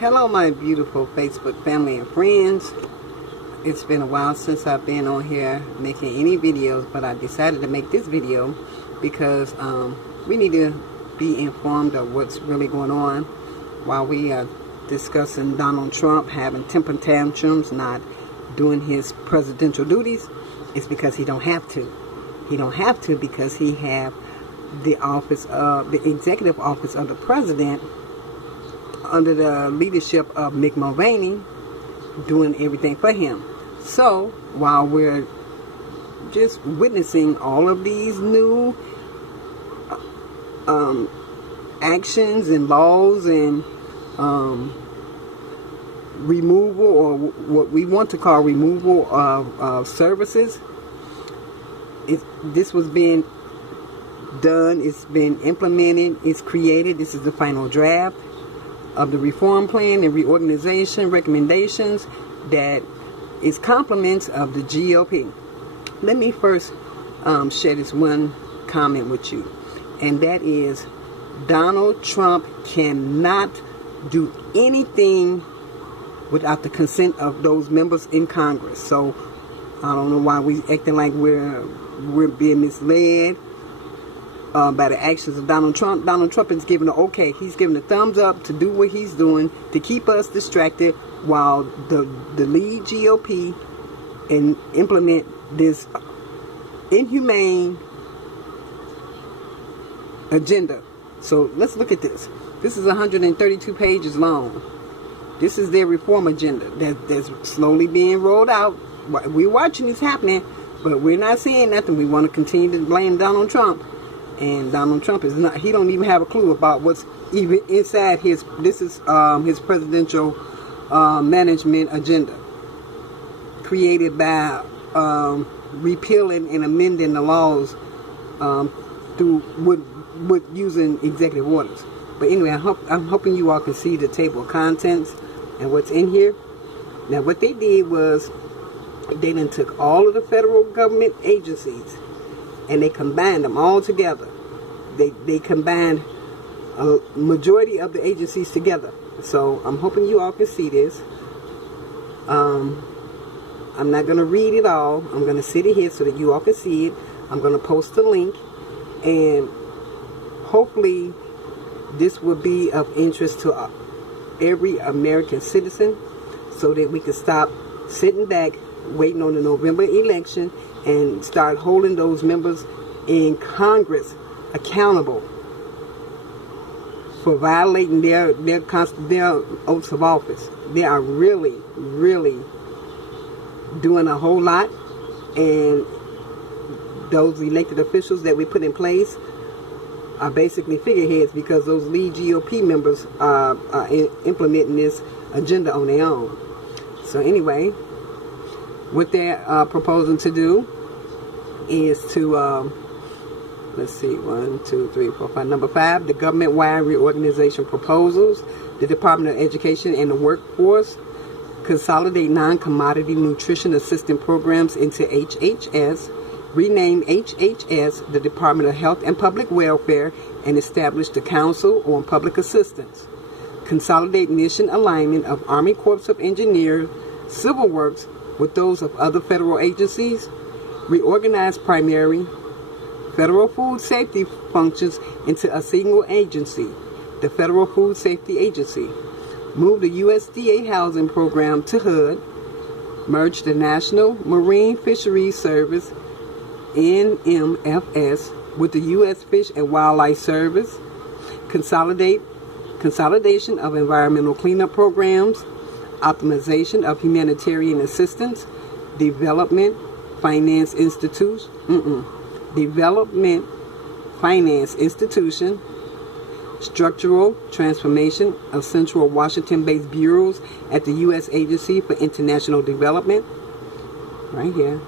Hello my beautiful Facebook family and friends. It's been a while since I've been on here making any videos, but I decided to make this video because we need to be informed of what's really going on while we are discussing Donald Trump having temper tantrums, not doing his presidential duties. It's because he don't have to. He don't have to because he have the office of the executive office of the president under the leadership of Mick Mulvaney doing everything for him. So while we're just witnessing all of these new actions and laws and removal, or what we want to call removal of services, this was being done, it's been implemented, it's created. This is the final draft of the reform plan and reorganization recommendations that is compliments of the GOP. Let me first share this one comment with you, and that is Donald Trump cannot do anything without the consent of those members in Congress. So I don't know why we acting like we're being misled by the actions of Donald Trump. Donald Trump is giving the okay. He's giving the thumbs up to do what he's doing to keep us distracted while the lead GOP and implement this inhumane agenda. So let's look at this. This is 132 pages long. This is their reform agenda that's slowly being rolled out. We're watching this happening, but we're not saying nothing. We want to continue to blame Donald Trump. And Donald Trump is not, he don't even have a clue about what's even inside his presidential management agenda, created by repealing and amending the laws through with using executive orders. But anyway, I'm hoping you all can see the table of contents and what's in here. Now what they did was they then took all of the federal government agencies and they combined them all together. They combined a majority of the agencies together. So I'm hoping you all can see this. I'm not going to read it all. I'm going to sit it here so that you all can see it. I'm going to post a link, and hopefully this will be of interest to every American citizen so that we can stop sitting back waiting on the November election and start holding those members in Congress accountable for violating their oaths of office. They are really doing a whole lot, and those elected officials that we put in place are basically figureheads because those lead GOP members are implementing this agenda on their own. So anyway, what they're proposing to do is to, let's see, 1, 2, 3, 4, 5. Number 5, the government-wide reorganization proposals. The Department of Education and the Workforce consolidate non-commodity nutrition assistance programs into HHS, rename HHS the Department of Health and Public Welfare, and establish the Council on Public Assistance. Consolidate mission alignment of Army Corps of Engineers, Civil Works with those of other federal agencies. Reorganize primary federal food safety functions into a single agency, the Federal Food Safety Agency. Move the USDA housing program to HUD. Merge the National Marine Fisheries Service, NMFS, with the U.S. Fish and Wildlife Service. Consolidation of environmental cleanup programs. Optimization of humanitarian assistance. Development Finance Institution. Structural transformation of Central Washington-based bureaus at the U.S. Agency for International Development. Right here.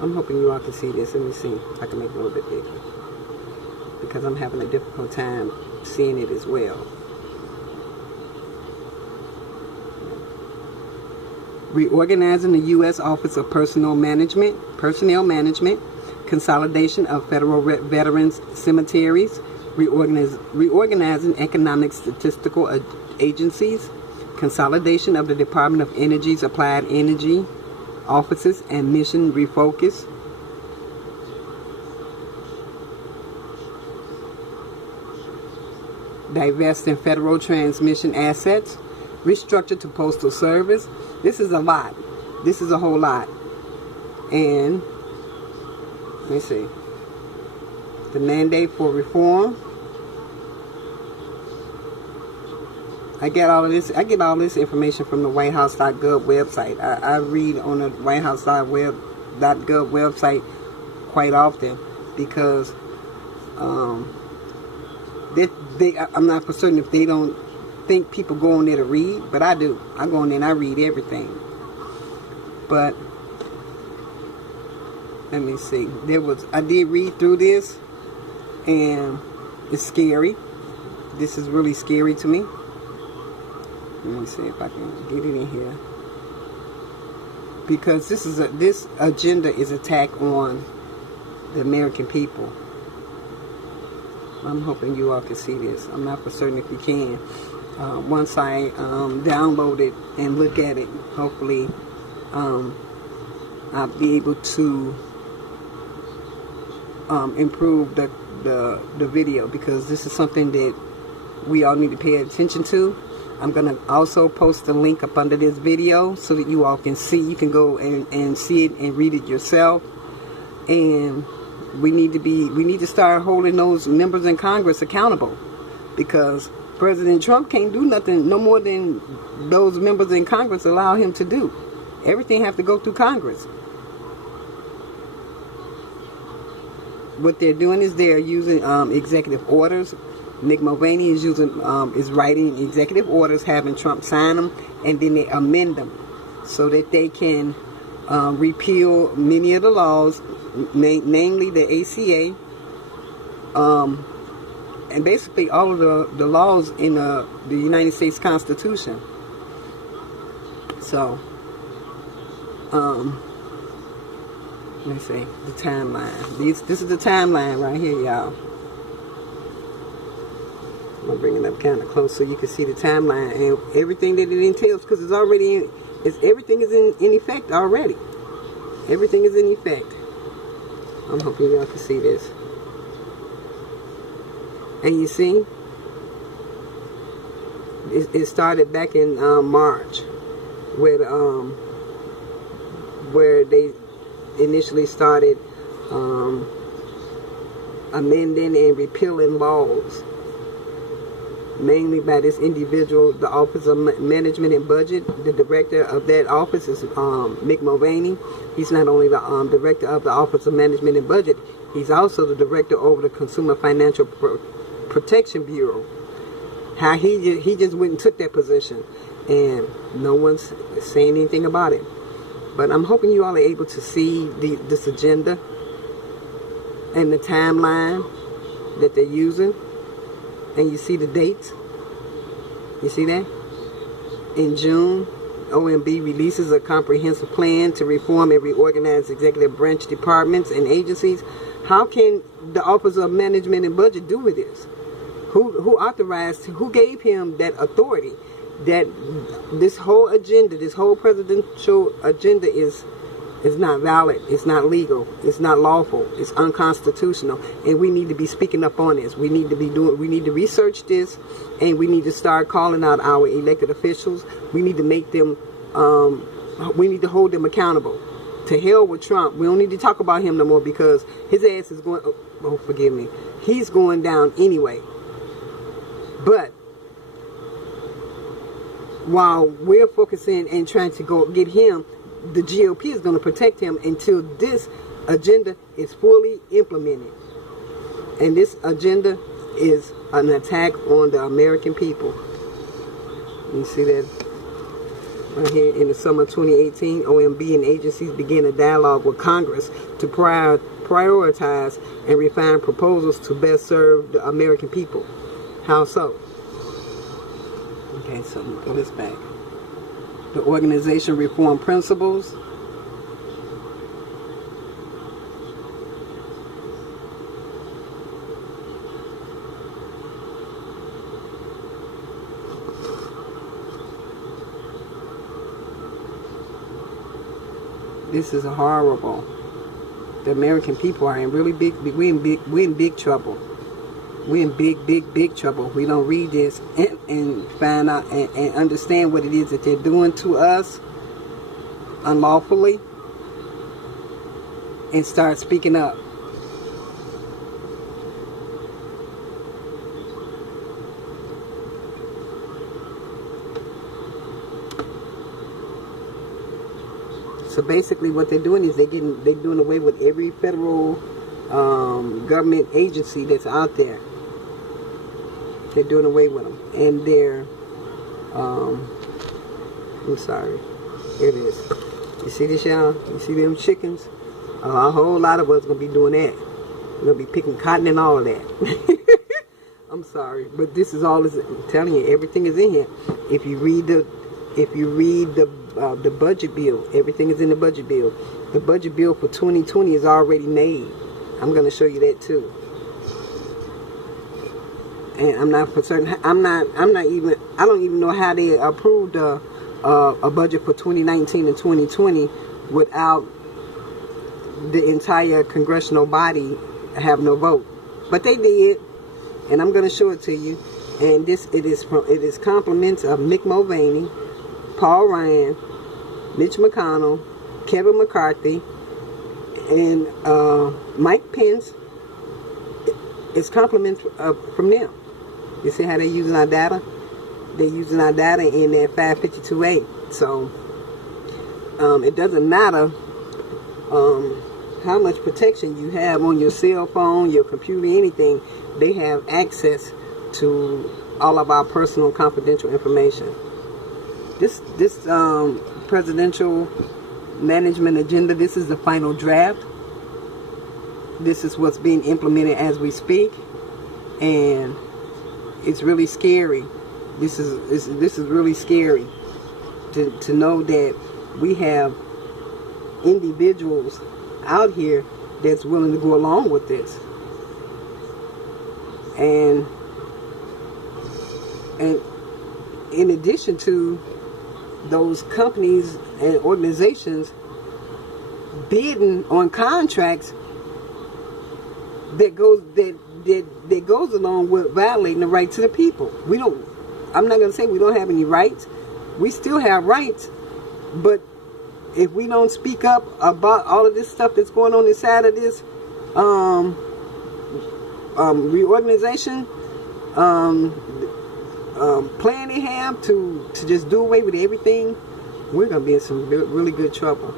I'm hoping you all can see this. Let me see if I can make it a little bit bigger, because I'm having a difficult time seeing it as well. Reorganizing the U.S. Office of Personnel Management, consolidation of federal veterans cemeteries, reorganizing economic statistical agencies, consolidation of the Department of Energy's applied energy offices and mission refocus, divest in federal transmission assets, restructure to postal service. This is a lot. This is a whole lot. And let me see. The mandate for reform. I get all this information from the WhiteHouse.gov website. I read on the WhiteHouse.gov website quite often because I'm not for certain if they don't think people go on there to read, but I do. I go on there and I read everything. But let me see. I did read through this, and it's scary. This is really scary to me. Let me see if I can get it in here, because this agenda is attack on the American people. I'm hoping you all can see this. I'm not for certain if you can. Once I download it and look at it, hopefully I'll be able to improve the video, because this is something that we all need to pay attention to. I'm going to also post a link up under this video so that you all can see. You can go and see it and read it yourself. And we need to start holding those members in Congress accountable, because President Trump can't do nothing no more than those members in Congress allow him to do. Everything has to go through Congress. What they're doing is they're using executive orders. Mick Mulvaney is writing executive orders, having Trump sign them, and then they amend them so that they can repeal many of the laws, namely the ACA, and basically all of the laws in the United States Constitution. So, let me see the timeline. This is the timeline right here, y'all. I'm gonna bring it up kind of close so you can see the timeline and everything that it entails, because it's already everything is in effect already. Everything is in effect. I'm hoping y'all can see this. And you see, it started back in March, where they initially started amending and repealing laws, mainly by this individual, the Office of Management and Budget. The director of that office is Mick Mulvaney. He's not only the director of the Office of Management and Budget, he's also the director over the Consumer Financial Protection Bureau. How he just went and took that position, and no one's saying anything about it. But I'm hoping you all are able to see this agenda and the timeline that they're using. And you see the dates. You see that? In June, OMB releases a comprehensive plan to reform and reorganize executive branch departments and agencies. How can the Office of Management and Budget do with this? Who authorized, who gave him that authority? That this whole agenda, this whole presidential agenda is not valid, it's not legal, it's not lawful, it's unconstitutional, and we need to be speaking up on this. We need to research this, and we need to start calling out our elected officials. We need to make them, we need to hold them accountable. To hell with Trump. We don't need to talk about him no more, because his ass is going, oh forgive me, he's going down anyway. But while we're focusing and trying to go get him, the GOP is going to protect him until this agenda is fully implemented. And this agenda is an attack on the American people. You see that right here? In the summer of 2018, OMB and agencies began a dialogue with Congress to prioritize and refine proposals to best serve the American people. How so? Okay, so let me pull this back. The organization reform principles. This is horrible. The American people are in really big, we're in big trouble. We're in big trouble. We don't read this and find out and understand what it is that they're doing to us unlawfully and start speaking up. So basically what they're doing is they're doing away with every federal government agency that's out there. They're doing away with them. And they're, I'm sorry, here it is. You see this, y'all? You see them chickens? A whole lot of us going to be doing that. We're going to be picking cotton and all of that. I'm sorry, but this is all, I'm telling you, everything is in here. If you read the budget bill, everything is in the budget bill. The budget bill for 2020 is already made. I'm going to show you that too. And I'm not for certain. I don't even know how they approved a budget for 2019 and 2020 without the entire congressional body have no vote. But they did, and I'm going to show it to you. And it is compliments of Mick Mulvaney, Paul Ryan, Mitch McConnell, Kevin McCarthy, and Mike Pence. It's compliments from them. You see how they're using our data? They're using our data in that 552A. So it doesn't matter how much protection you have on your cell phone, your computer, anything. They have access to all of our personal confidential information. This presidential management agenda, this is the final draft. This is what's being implemented as we speak, and it's really scary. This is really scary to know that we have individuals out here that's willing to go along with this, and in addition to those companies and organizations bidding on contracts that goes along with violating the rights of the people. I'm not going to say we don't have any rights. We still have rights, but if we don't speak up about all of this stuff that's going on inside of this reorganization plan they have to just do away with everything, we're going to be in some really good trouble.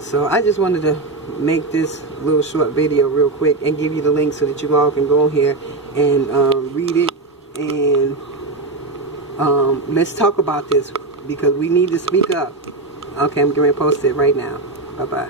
So I just wanted to make this little short video real quick and give you the link so that you all can go here and read it, and let's talk about this because we need to speak up. Okay, I'm going to post it right now. Bye-bye.